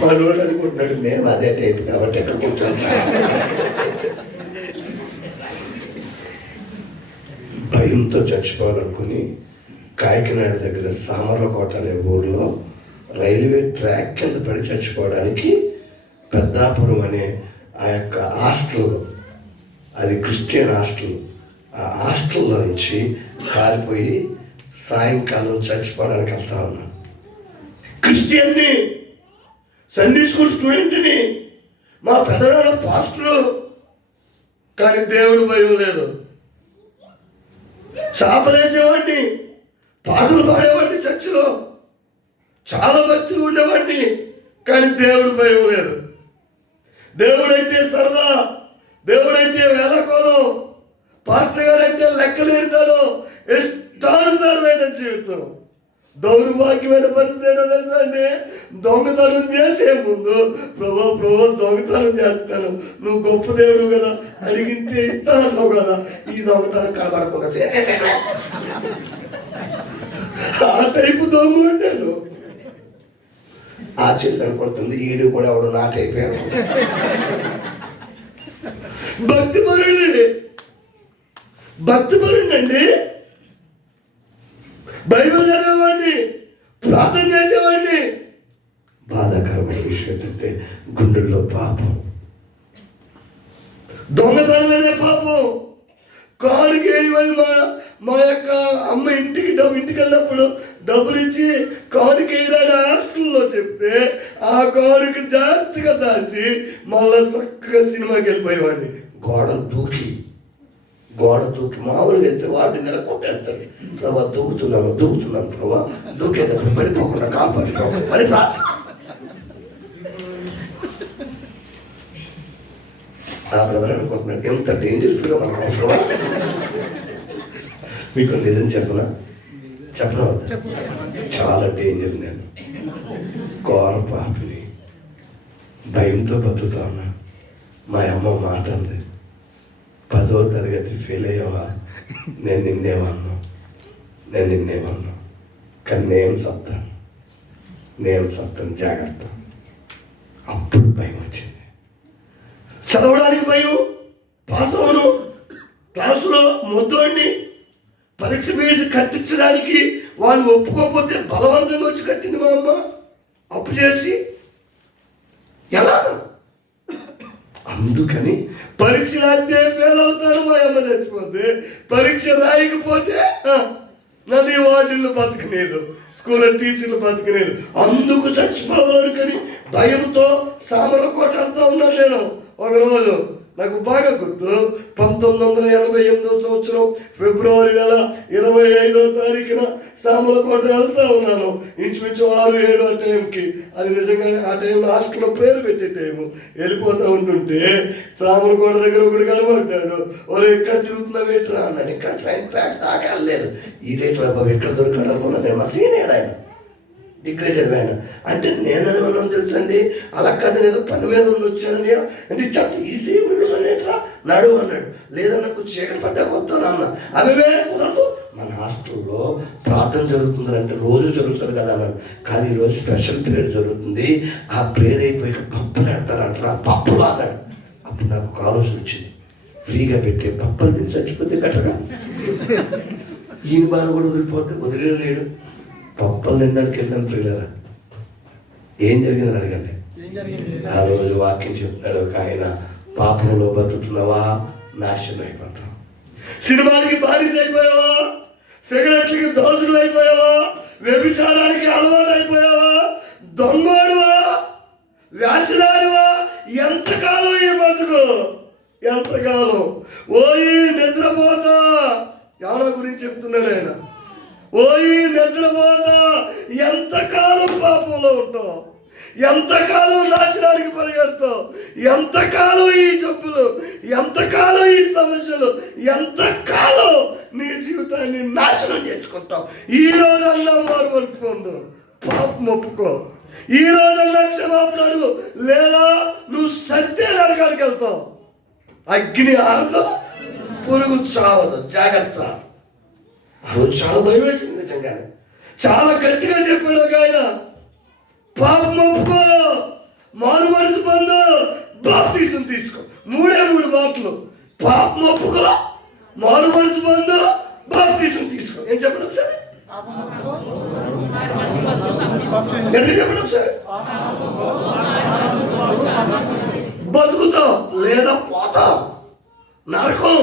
మనోడు అనుకుంటున్నాడు మేము అదే టైప్ కాబట్టి ఎక్కడ కూర్చుంటా. భయంతో చచ్చిపోవాలనుకుని కాకినాడ దగ్గర సామర్లకోట అనే ఊర్లో రైల్వే ట్రాక్ కింద పడి చచ్చిపోవడానికి పెద్దాపురం అనే ఆ యొక్క హాస్టల్లో, అది క్రిస్టియన్ హాస్టల్, ఆ హాస్టల్లో నుంచి పారిపోయి సాయంకాలం చచ్చిపోవడానికి వెళ్తా ఉన్నాను. క్రిస్టియన్ని, సండే స్కూల్ స్టూడెంట్ని, మా పెదనాన్న పాస్టరు, కానీ దేవుడు భయం లేదు. చాపలేసేవాడిని, పాటలు పాడేవాడిని, చర్చిలో చాలా భక్తిగా ఉండేవాడిని, కానీ దేవుడు భయం లేదు. దేవుడంటే సరదా, దేవుడంటే వేళకోళం, పాస్టర్ గారు అంటే లెక్కలేనితనం, ఇష్టానుసారమైన జీవితం. దౌర్భాగ్యమైన పరిస్థితి ఏంటో తెలుసా అండి? దొంగతనం చేసే ముందు ప్రభు దొంగతనం చేస్తాను, నువ్వు గొప్ప దేవుడు కదా, అడిగితే ఇస్తానన్నావు కదా, ఈ దొంగతనం కనబడకుండా చేసేసాను. ఆ టైపు దొంగ ఉంటాను. ఆ చెల్లి అనుకుంటుంది ఈడు కూడా ఎవడు నా టైప్. భక్తిపరుడు అండి. బైబిల్ చదివేవాడిని, ప్రార్థన చేసేవాడిని. బాధాకరమైన విషయం ఏంటంటే గుండెల్లో పాపం, దొంగతనమే పాపం. కారుకి వేయమని మా యొక్క అమ్మ ఇంటికి వెళ్ళినప్పుడు డబ్బులు ఇచ్చి కారుకి వేయరాని హాస్టల్లో చెప్తే ఆ కారుకి జాగ్రత్తగా దాచి మళ్ళా చక్కగా సినిమాకి వెళ్ళిపోయేవాడిని. గోడ దూకి మామూలుగా వెళ్తే వాడిని నెలకొట్టేస్తాడు. ప్రభా దూకుతున్నాను ప్రభా, దూకేటప్పుడు పడిపోకుండా కాపాడి అని ప్రార్థన. ఆ బ్రదర్ అనుకుంటున్నాడు ఎంత డేంజర్ ఫీల్ మనకు అవసరమా? మీకు నిజం చెప్పనా చాలా డేంజర్. నేను ఘోర పాపిని, భయంతో బతుకుతా ఉన్నా. మా అమ్మ మాట అంది, 10వ తరగతి ఫెయిల్ అయ్యావా? నేను నిన్నేమన్నా కానీ నేను సత్తాను జాగ్రత్త. అప్పుడు భయం వచ్చింది. చదవడానికి భయం, పాస్ అవ్వను, క్లాసులో మొద్దుని పరీక్ష ఫీజు కట్టించడానికి వాళ్ళు ఒప్పుకోకపోతే బలవంతంగా వచ్చి కట్టింది మా అమ్మ, అప్పు చేసి. ఎలా? అందుకని పరీక్ష రాస్తే ఫెయిల్ అవుతాను, మా అమ్మ చచ్చిపోతే. పరీక్ష రాయకపోతే నన్ను ఈ వార్డులు బతకనేరు, స్కూల్లో టీచర్లు బతకనేరు. అందుకు చచ్చిపోవాలని కానీ భయంతో సామర్లకోట వెళ్తా ఉన్నాను నేను. ఒకరోజు నాకు బాగా గుర్తు, 1988 సంవత్సరం ఫిబ్రవరి నెల 25వ తారీఖున సామర్లకోట వెళ్తా ఉన్నాను. ఇంచుమించు 6-7 ఆ టైంకి. అది నిజంగానే ఆ టైంలో హాస్టల్లో ప్రేరు పెట్టే టైము. వెళ్ళిపోతూ ఉంటుంటే సామర్లకోట దగ్గర ఒకటి కనబడ్డాడు. వాళ్ళు ఎక్కడ తిరుగుతున్నావు ఏంట్రా అన్నాడు. ఇక్కడ ట్రైన్ ట్రాక్ దాకా వెళ్ళలేదు. ఇదే బాబు ఎక్కడ దొరికాడు అనుకున్నా. నేను మా సీనియర్ ఆయన, డిగ్రీ చదివాను. అంటే నేను అనుమానం తెలుసండి, అలా కాదు నేను పని మీద వచ్చానని. అంటే చెత్త ఇది అనేట్రా నడువు అన్నాడు. లేదా నాకు చీకటి పడ్డాక వస్తాను అన్న. అవే కుదరదు, మన హాస్టల్లో ప్రార్థన జరుగుతుందంటే రోజు జరుగుతుంది కదా అన్నాడు. కానీ ఈరోజు స్పెషల్ పీరియడ్ జరుగుతుంది, ఆ ప్రేయర్ అయిపోయి పప్పులు పెడతారంటారా, పప్పులు అన్నాడు. అప్పుడు నాకు ఒక ఆలోచన వచ్చింది, ఫ్రీగా పెట్టే పప్పులు తిని చచ్చిపోతే బెటర్గా. ఈయన బాగా కూడా వదిలేడు. పప్పలు తినడానికి వెళ్ళాను. ప్రియులరా, ఏం జరిగిందని అడగండి. ఆ రోజు వాక్యం చెప్తున్నాడు ఒక ఆయన, పాపంలో బతుకుతున్నావా, నాశనం అయిపోతావు. సినిమాలకి బానిస అయిపోయావా, సిగరెట్లకి దోసులు అయిపోయావా, వ్యభిచారానికి అలవాటు అయిపోయావా, దొంగోడువా, వ్యాసదారువా, ఎంతకాలం ఈ బతుకు, ఎంతకాలం? ఓయి నిద్రపోతా, ఎవరో గురించి చెప్తున్నాడు ఆయన. ఓయి నిద్రపోతా, ఎంతకాలం పాపంలో ఉంటావు, ఎంతకాలం నాశనానికి పరిగెడతావు? ఎంతకాలం ఈ జబ్బులు, ఎంతకాలం ఈ సమస్యలు, ఎంతకాలం నీ జీవితాన్ని నాశనం చేసుకుంటావు? ఈ రోజన్నా మారు మనసు పొందు, పాపం ఒప్పుకో. ఈ రోజన్నా క్షమాపణ అడుగు, లేదా నువ్వు సత్య నరకానికి వెళ్తావు. అగ్ని ఆడదు, పురుగు చావదు. జాగ్రత్త. ఆ రోజు చాలా భయం వేసింది నిజంగానే. చాలా గట్టిగా చెప్పాడు ఒక ఆయన, పాపం ఒప్పుకో, మారు మనసు పొందు, బాప్తీసం తీసుకో. 3 మాటలు. పాపం ఒప్పుకో, మారు మనసు పొందు, బాప్తీసం తీసుకో. ఏం చెప్పండి ఒకసారి? గట్టిగా చెప్పండి ఒకసారి. బతుకుతావు లేదా పోతావు. నరకం,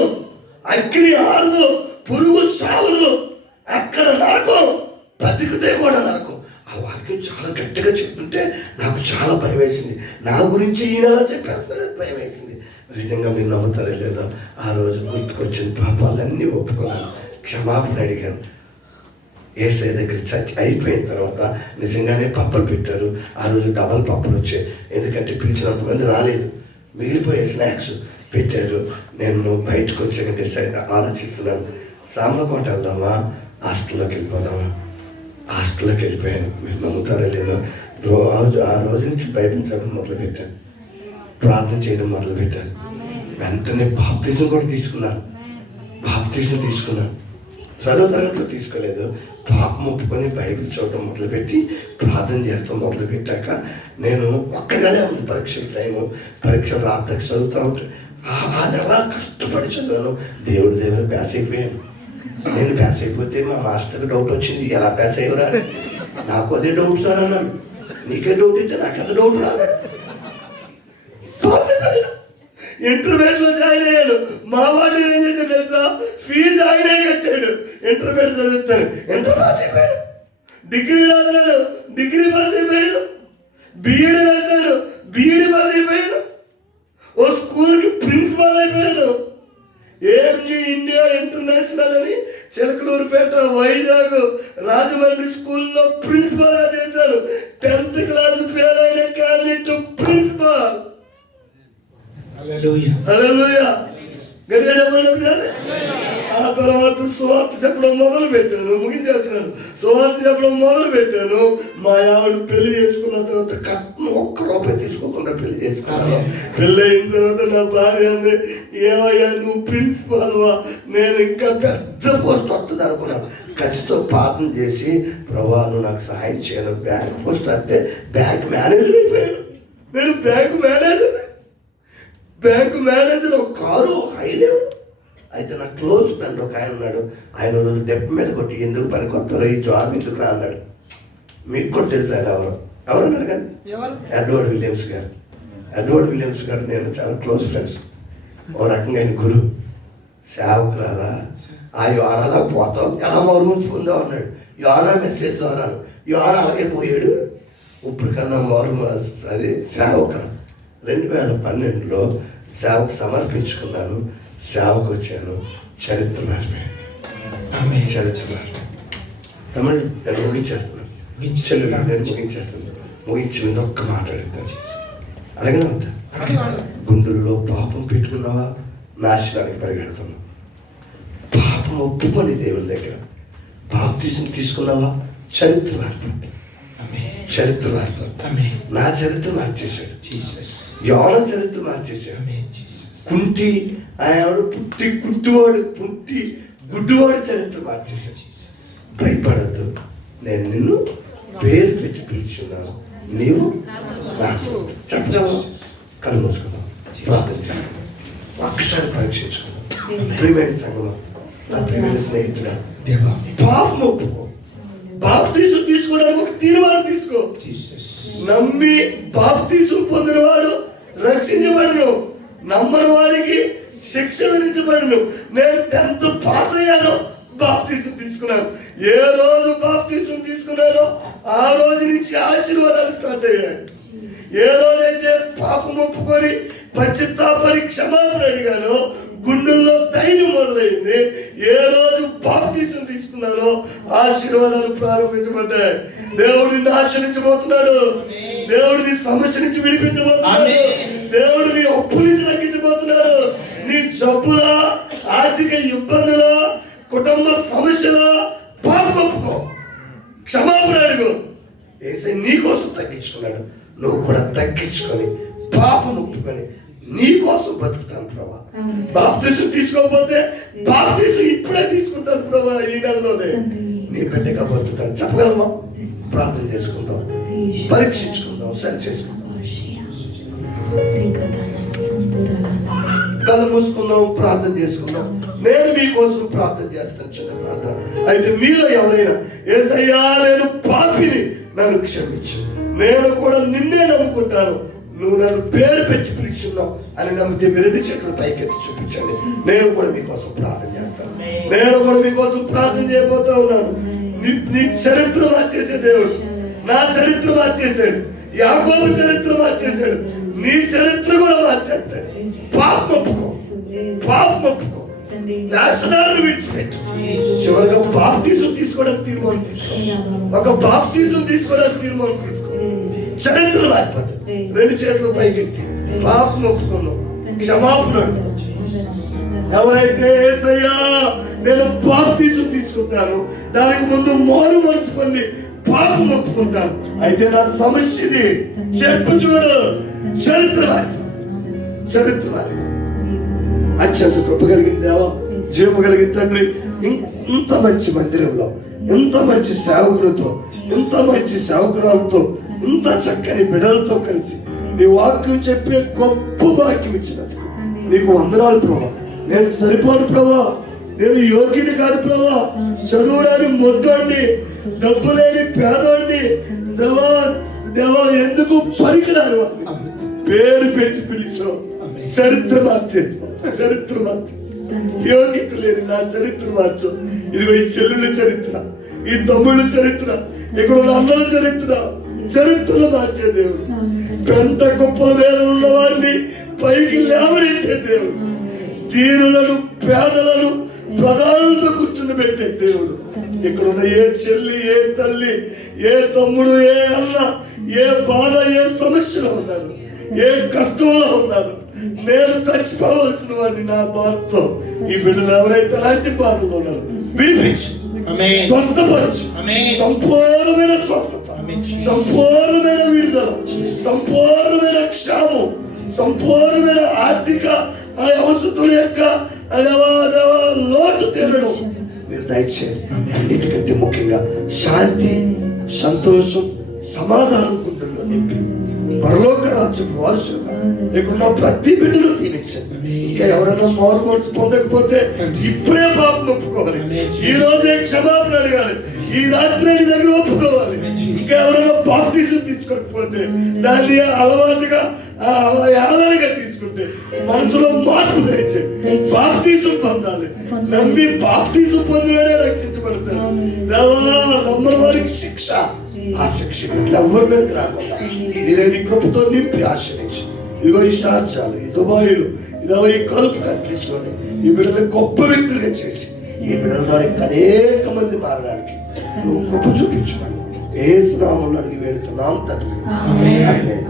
అగ్ని ఆడదు, పురుగు చావదు. అక్కడ నరకం, బతికితే కూడా నరకం. ఆ వాక్యం చాలా గట్టిగా చెప్తుంటే నాకు చాలా భయం వేసింది. నా గురించి ఈయన ఎలా చెప్పేస్తారని భయం వేసింది. నిజంగా మీరు నమ్ముతారా లేదా, ఆ రోజు గుర్తుకొచ్చిన పాపాలన్నీ ఒప్పుకున్నాను, క్షమాపణ అడిగాను. ఏసఐ దగ్గర చచ్చి అయిపోయిన తర్వాత నిజంగానే పప్పులు పెట్టారు. ఆ రోజు డబల్ పప్పులు వచ్చాయి, ఎందుకంటే పిలిచినంతమంది రాలేదు. మిగిలిపోయే స్నాక్స్ పెట్టారు. నేను బయటకు వచ్చాకంటే సరే ఆలోచిస్తున్నాను, సామలకోట వెళ్దామా, హాస్టల్లోకి వెళ్ళిపోదామా? హాస్టల్లోకి వెళ్ళిపోయాను. మీరు నమ్ముతారా లేదో, ఆ రోజు నుంచి బైబిల్ చదవడం మొదలుపెట్టాను, ప్రార్థన చేయడం మొదలుపెట్టాను. వెంటనే బాప్తిజం కూడా తీసుకున్నాను. బాప్తిజం తీసుకున్నాను. చదువు తరగతిలో తీసుకోలేదు. పాపం ఒప్పుకొని బైబిల్ చదవడం మొదలుపెట్టి ప్రార్థన చేస్తాం మొదలుపెట్టాక నేను ఒక్కగానే ఉంది పరీక్షల టైము. పరీక్షలు రాత్రికి చదువుతూ ఉంటే ఆ నెల కష్టపడి చదివాను. దేవుడు ప్యాస్ అయిపోయాను. నేను ప్యాస్ అయిపోతే మా మాస్టర్కి డౌట్ వచ్చింది, ఎలా ప్యాస్ అయ్యరా? నాకు అదే డౌట్ సార్ అన్నాను. నీకే డౌట్ ఇస్తే నాకు ఎంత డౌట్ రాలేదు. ఇంటర్మీడియట్లో జాయిన్ అయ్యాను. మా వాడు ఏం చేశాడు తెలుసా, ఫీజు ఆయనే కట్టాడు. ఇంటర్మీడియట్ చదువుతాను, ఇంటర్ పాస్ అయిపోయాను. డిగ్రీ రాశాను, డిగ్రీ పాస్ అయిపోయాను. బీఈడి రాశాను, బీఈడి పాస్ అయిపోయాను. ఓ స్కూల్కి ప్రిన్సిపాల్ అయిపోయాను. ఏఎంజీ ఇండియా ఇంటర్నేషనల్ అని చిలకలూరుపేట, వైజాగ్, రాజమండ్రి స్కూల్లో ప్రిన్సిపాల్గా చేశాను. 10th క్లాస్ ఫెయిల్ అయిన క్యాండిడేట్ ప్రిన్సిపాల్. హల్లెలూయా. గట్టిగా చెప్పండి ఒకసారి. ఆ తర్వాత సువార్త చెప్పడం మొదలు పెట్టాను, ముగించేస్తున్నాను. సువార్త చెప్పడం మొదలు పెట్టాను. మా ఆవిడ పెళ్లి చేసుకున్న తర్వాత కట్నం ₹1 తీసుకోకుండా పెళ్లి చేసుకున్నాను. పెళ్ళి అయిన తర్వాత నా భార్య అంది, ఏమయ్యా నువ్వు ప్రిన్సిపాల్వా, నేను ఇంకా పెద్ద పోస్ట్ వస్తుంది అనుకున్నాను. ఖచ్చితంగా ప్రార్థన చేసి, ప్రభువా నువ్వు నాకు సహాయం చేయను, బ్యాంక్ పోస్ట్ వస్తే బ్యాంక్ మేనేజర్ అయిపోయాను. నేను బ్యాంకు మేనేజర్ ఒక కారు హై లెవెల్. అయితే నా క్లోజ్ ఫ్రెండ్ ఒక ఆయన ఉన్నాడు. ఆయన రోజు డెప్ మీద కొట్టి, ఎందుకు పని కొత్తలో ఈ జాబ్ ఎందుకు రా అన్నాడు. మీకు కూడా తెలుసు ఆయన ఎవరన్నారు కానీ, ఎడ్వర్డ్ విలియమ్స్ గారు. ఎడ్వర్డ్ విలియమ్స్ గారు నేను చాలా క్లోజ్ ఫ్రెండ్స్. ఓ రకంగా ఆయన గురు. సేవకురారా, ఆ యోనాలా పోతావు, ఎలా మరుముంచుకుందో అన్నాడు. యోనా మెసేజ్ ద్వారా యోనా అలాగే పోయాడు. ఇప్పుడు కన్నా అది సేవకురా. 2012లో సేవకు సమర్పించుకున్నాను. సేవకు వచ్చాను. చరిత్ర మారిపోయాను. తమిళ నేను ముగించేస్తున్నాను. ముగించింది ఒక్క మాట అడుగుతాను, అడగనా వద్దా? గుండెల్లో పాపం పెట్టుకున్నావా, నాశనానికి పరిగెడుతున్నావు. పాపం ఒప్పుకొని దేవుని దగ్గర బాప్తిజం తీసుకున్నావా, చరిత్ర మారిపోతుంది. చరిత్ర మారిపోతుంది. నా చరిత్ర మార్చేశాడు. యోనా చరిత్ర మార్చేశాడు. కుంటి ఆయన పుట్టి గుడ్డివాడు చరిత్ర మార్చేశాడు. భయపడద్దు, నేను నిన్ను పేరు పెట్టి పిలుచున్నాను, నీవు చెప్పావు. కళ్ళు మూసుకుందాం, ప్రార్థించాను. ఒక్కసారి పరీక్షించుకుందాం. ప్రియమైన సంగమా, నా ప్రియమైన స్నేహితుడా, పాపం ఒప్పుకో. బాప్తీసం తీసుకోవడానికి ఒక తీర్మానం తీసుకో. నమ్మి బాప్తీసం పొందినవాడు రక్షించబడను, నమ్మని వాడికి శిక్ష విధించబడను. నేను 10th పాస్ అయ్యాను, బాప్తీసం తీసుకున్నాను. ఏ రోజు బాప్తీసం తీసుకున్నానో ఆ రోజు నుంచి ఆశీర్వాదాలు స్టార్ట్ అయ్యాయి. ఏ రోజైతే పాపం ఒప్పుకొని పశ్చాత్తాపడి క్షమాపణ అడిగానో గుండెల్లో ధైర్యం మొదలైంది. ఏ రోజు బాప్తీసం తీసుకున్నారో ఆశీర్వాదాలు ప్రారంభించబడ్డాయి. దేవుడిని ఆశ్రయించబోతున్నాడు. దేవుడు నీ సమస్య నుంచి విడిపించబోతున్నాడు. దేవుడు నీ అప్పు నుంచి తగ్గించబోతున్నాడు. నీ జబ్బుల, ఆర్థిక ఇబ్బందుల, కుటుంబ సమస్యల పాపం ఒప్పుకో, క్షమాపణ అడుగు. యేసయ్య నీ కోసం తగ్గించుకున్నాడు. నువ్వు కూడా తగ్గించుకొని పాపం ఒప్పుకొని నీ కోసం బతుకుతాను ప్రభా. బాప్తీసం తీసుకోకపోతే బాప్తీసం ఇప్పుడే తీసుకుంటాను ప్రభా. ఈ నెలలోనే నీ బిడ్డగా బతుకుతాను. చెప్పగలమా? ప్రార్థన చేసుకుందాం, పరీక్షించుకుందాం, సరి చేసుకుందాం. కళ్ళు మూసుకుందాం, ప్రార్థన చేసుకుందాం. నేను మీకోసం ప్రార్థన చేస్తాను, చిన్న ప్రార్థన. అయితే మీలో ఎవరైనా యేసయ్యా నేను పాపిని, నన్ను క్షమించు, నేను కూడా నిన్నే నమ్ముకుంటాను, నువ్వు నన్ను పేరు పెట్టి పిలుచున్నావు అని నమ్మితే మీరు 2 చేతులు పైకెత్తి చూపించండి. నేను కూడా మీకోసం ప్రార్థన చేస్తాను. నేను కూడా మీకోసం ప్రార్థన చేయబోతా ఉన్నాను. నీ చరిత్ర మార్చేసే దేవుడు నా చరిత్ర మార్చేశాడు. యాకోబు చరిత్ర మార్చేశాడు. నీ చరిత్ర కూడా మార్చేస్తాడు. పాపం ఒప్పుకో, పాపం ఒప్పుకో, నాశనాన్ని విడిచిపెట్టు. చివరిగా బాప్తీసం తీసుకోవడానికి తీర్మానం తీసుకో. ఒక బాప్తీసం తీసుకోవడానికి తీర్మానం తీసుకో. చరిత్ర రాకపోతే 2 చేతులు పైకెత్తి పాపం ఒప్పుకున్నావు, క్షమాపణ. ఎవరైతే యేసయ్యా నేను బాప్తీసం తీసుకుంటాను, దానికి ముందు మారు మనసు పొంది పాపం ఒప్పుకుంటాను, అయితే నా సమస్యది చెప్పు చూడు, చరిత్ర చరిత్ర అత్యంత కృప కలిగిన దేవా, జీవము కలిగిన తండ్రి, ఇంత మంచి మందిరంలో, ఇంత మంచి సేవకులతో, ఇంత మంచి సేవకురాలతో, ఇంత చక్కని బిడ్డలతో కలిసి నీ వాక్యం చెప్పే గొప్ప వాక్యం ఇచ్చినందుకు నీకు వందనాలు ప్రభా. నేను సరిపోను ప్రభా, నేను యోగ్యుని కాదు ప్రభా, చదువురాని మొద్దోడిని, డబ్బు లేని పేదోడిని, దేవా దేవా ఎందుకు పనికిరాని వాడిని పేరు పెట్టి పిలిచావు. చరిత్ర మార్చేసావు, చరిత్ర మార్చేసావు. యోగ్యత లేని నా చరిత్ర మార్చు. ఇదిగో ఈ చెల్లుల చరిత్ర, ఈ తమ్ముళ్ళ చరిత్ర, ఇక్కడ ఉన్న అన్నల చరిత్ర, చరిత్రలు మార్చే దేవుడు. పెంట గొప్పల మీద ఉన్న వారిని పైకి లేవనెత్తే దేవుడు. దీనులను, పేదలను ప్రధానులతో కూర్చుని పెట్టే దేవుడు. ఇక్కడున్న ఏ చెల్లి, ఏ తల్లి, ఏ తమ్ముడు, ఏ అన్న, ఏ బాధ, ఏ సమస్యలో ఉన్నారు, ఏ కష్టంలో ఉన్నారు, నేను చచ్చిపోవలసిన వాడిని నా బాధతో, ఈ బిడ్డలు ఎవరైతే అలాంటి బాధలు ఉన్నారు విడిపించు, స్వస్థపరచు. సంపూర్ణమైన స్వస్థత, సంపూర్ణమైన విడుదల, సంపూర్ణమైన క్షేమం, సంపూర్ణమైన ఆర్థిక అవసతుల యొక్క లోటు తీరడం మీరు దయచేయండి. అన్నిటికంటే ముఖ్యంగా శాంతి, సంతోషం, సమాధానం కుంటుల్లో నింపి పరలోక రాజ్యం వారసులుగా ఇక్కడున్న ప్రతి బిడ్డను దీవించండి. ఇంకా ఎవరైనా మారు మనసు పొందకపోతే ఇప్పుడే పాపం ఒప్పుకోవాలి, ఈ రోజే క్షమాపణ అడగాలి, ఈ రాత్రి నీ దగ్గర ఒప్పుకోవాలి. ఇంకా ఎవరైనా బాప్తీసం తీసుకోకపోతే దాన్ని అలవాటుగా యాదనగా తీసుకుంటే మనసులో మార్పు తెచ్చేది. బాప్తీసం పొందాలి, నమ్మి బాప్తీసం పొందినడే రక్షించబడతారు. నమ్మని వారికి శిక్ష, ఆ శిక్ష ఎవరి మీదకి రాకుండా మీరే నీ కృపతో నింపి ఆశ్రయించి ఇదిగో ఈ షార్జాలు, ఈ దుబాయ్లు, ఇదిగో ఈ గల్ఫ్ కంట్రీస్ లోనే ఈ బిడ్డలు గొప్ప వ్యక్తులుగా చేసి ఈ బిడ్డల ద్వారా అనేక మంది మారడానికి నువ్వు కృప చూపించమని యేసు నామములో అడిగి వేడుతున్నాం తండ్రి. ఆమేన్.